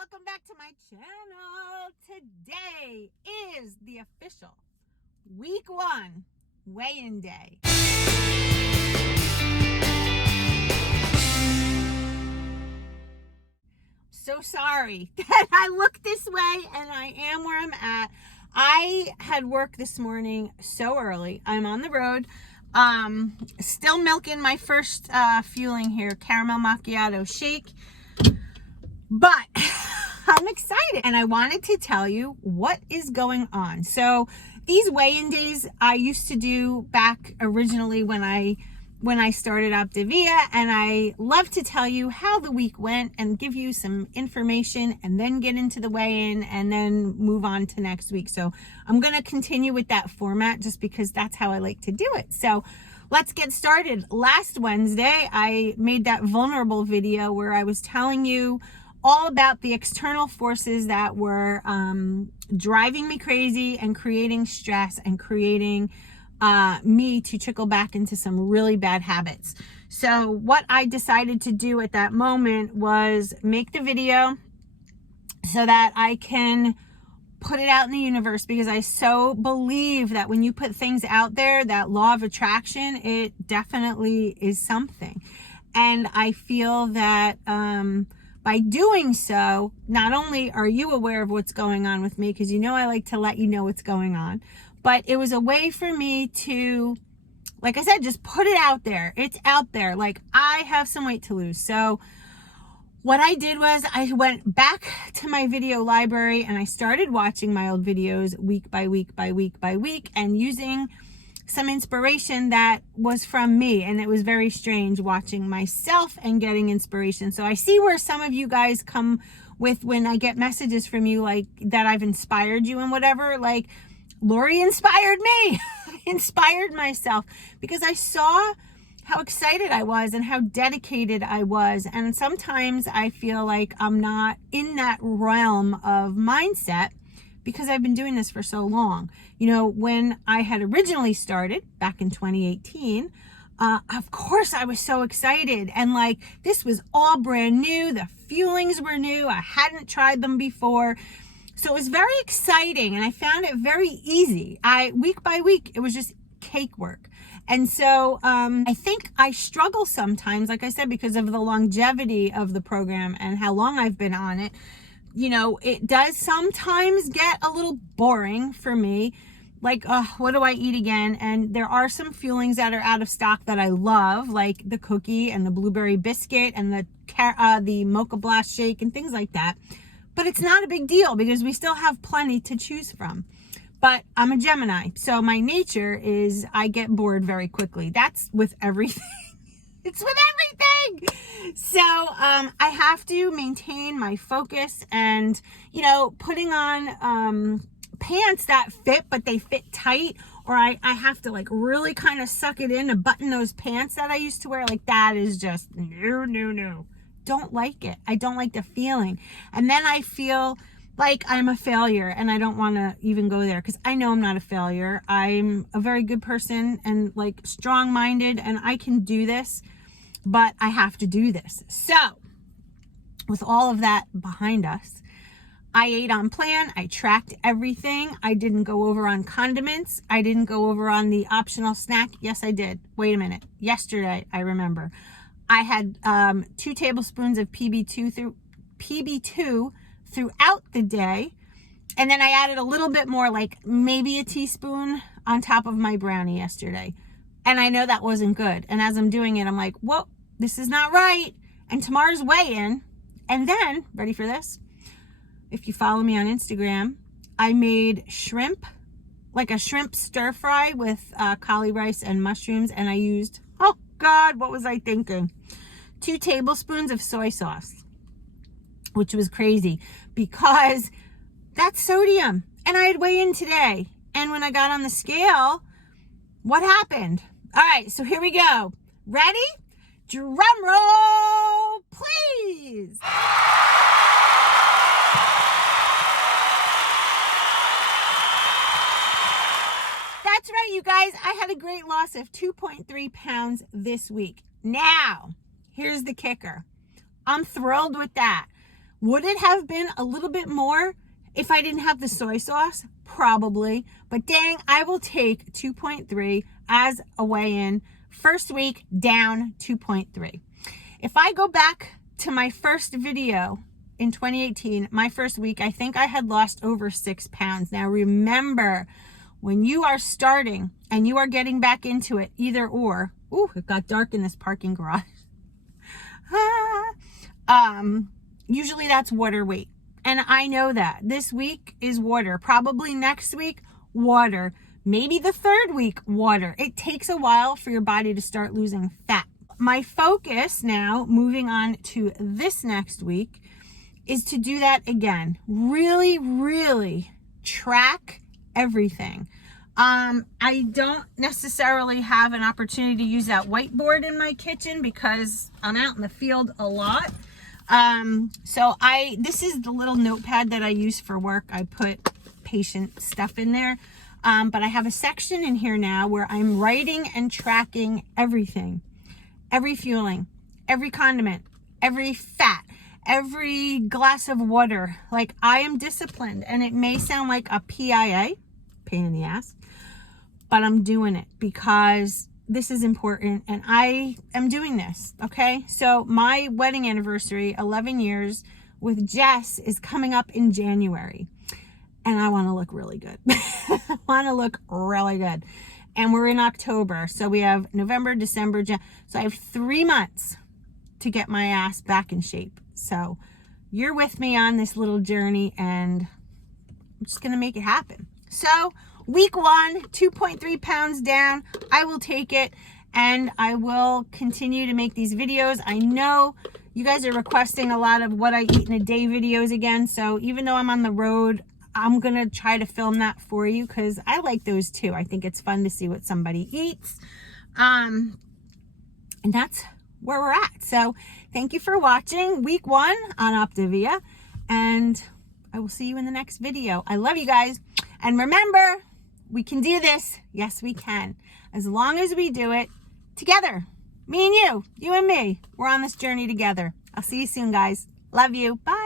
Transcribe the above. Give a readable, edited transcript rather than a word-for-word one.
welcome back to my channel. Today is the official week 1 weigh-in day. So sorry that I look this way and I am where I'm at. I had work this morning so early. I'm on the road. Still milking my first fueling here, caramel macchiato shake. But I'm excited and I wanted to tell you what is going on. So these weigh-in days I used to do back originally when I started Optavia, and I love to tell you how the week went and give you some information and then get into the weigh-in and then move on to next week. So I'm going to continue with that format just because that's how I like to do it. So let's get started. Last Wednesday, I made that vulnerable video where I was telling you all about the external forces that were driving me crazy and creating stress and creating me to trickle back into some really bad habits. So what I decided to do at that moment was make the video so that I can put it out in the universe, because I so believe that when you put things out there, that law of attraction, it definitely is something. And I feel that by doing so, not only are you aware of what's going on with me, because you know I like to let you know what's going on, but it was a way for me to, like I said, just put it out there. It's out there. Like, I have some weight to lose. So what I did was I went back to my video library and I started watching my old videos week by week by week by week and using some inspiration that was from me. And it was very strange watching myself and getting inspiration. So I see where some of you guys come with when I get messages from you, like that I've inspired you and whatever. Like, Lori inspired me. I inspired myself because I saw how excited I was and how dedicated I was. And sometimes I feel like I'm not in that realm of mindset because I've been doing this for so long. You know, when I had originally started back in 2018, of course I was so excited, and like, this was all brand new. The fuelings were new. I hadn't tried them before. So it was very exciting and I found it very easy. Week by week, it was just cake work. And so I think I struggle sometimes, like I said, because of the longevity of the program and how long I've been on it. You know, it does sometimes get a little boring for me. Like, what do I eat again? And there are some fuelings that are out of stock that I love, like the cookie and the blueberry biscuit and the mocha blast shake and things like that. But it's not a big deal because we still have plenty to choose from. But I'm a Gemini, so my nature is I get bored very quickly. That's with everything. It's with everything. So I have to maintain my focus and, you know, putting on pants that fit, but they fit tight, or I have to like really kind of suck it in to button those pants that I used to wear. Like, that is just no. Don't like it. I don't like the feeling. And then I feel like I'm a failure, and I don't want to even go there because I know I'm not a failure. I'm a very good person and like strong-minded, and I can do this, but I have to do this. So with all of that behind us, I ate on plan. I tracked everything. I didn't go over on condiments. I didn't go over on the optional snack. Yes, I did. Wait a minute. Yesterday, I remember, I had 2 tablespoons of PB2 throughout the day. And then I added a little bit more, like maybe a teaspoon on top of my brownie yesterday. And I know that wasn't good. And as I'm doing it, I'm like, whoa, this is not right. And tomorrow's weigh-in. And then, ready for this? If you follow me on Instagram, I made shrimp, like a shrimp stir fry with cauli rice and mushrooms. And I used, oh God, what was I thinking? 2 tablespoons of soy sauce, which was crazy because that's sodium. And I had weigh-in today. And when I got on the scale, what happened? All right, so here we go. Ready? Drum roll, please. That's right, you guys. I had a great loss of 2.3 pounds this week. Now, here's the kicker. I'm thrilled with that. Would it have been a little bit more if I didn't have the soy sauce? Probably. But dang, I will take 2.3 as a weigh-in. First week, down 2.3. If I go back to my first video in 2018, my first week, I think I had lost over 6 pounds. Now remember, when you are starting and you are getting back into it, either or, ooh, it got dark in this parking garage. Usually that's water weight. And I know that. This week is water. Probably next week, water. Maybe the third week, water. It takes a while for your body to start losing fat. My focus now, moving on to this next week, is to do that again. Really, really track everything. I don't necessarily have an opportunity to use that whiteboard in my kitchen because I'm out in the field a lot. So this is the little notepad that I use for work. I put patient stuff in there. But I have a section in here now where I'm writing and tracking everything. Every fueling, every condiment, every fat, every glass of water. Like, I am disciplined, and it may sound like a PIA, pain in the ass, but I'm doing it because this is important and I am doing this, okay? So my wedding anniversary, 11 years with Jess, is coming up in January. And I want to look really good. I want to look really good. And we're in October. So we have November, December, so I have 3 months to get my ass back in shape. So you're with me on this little journey and I'm just going to make it happen. So week 1, 2.3 pounds down. I will take it and I will continue to make these videos. I know you guys are requesting a lot of what I eat in a day videos again. So even though I'm on the road, I'm going to try to film that for you because I like those too. I think it's fun to see what somebody eats. And that's where we're at. So thank you for watching week 1 on Optavia. And I will see you in the next video. I love you guys. And remember, we can do this. Yes, we can. As long as we do it together. Me and you and me. We're on this journey together. I'll see you soon, guys. Love you. Bye.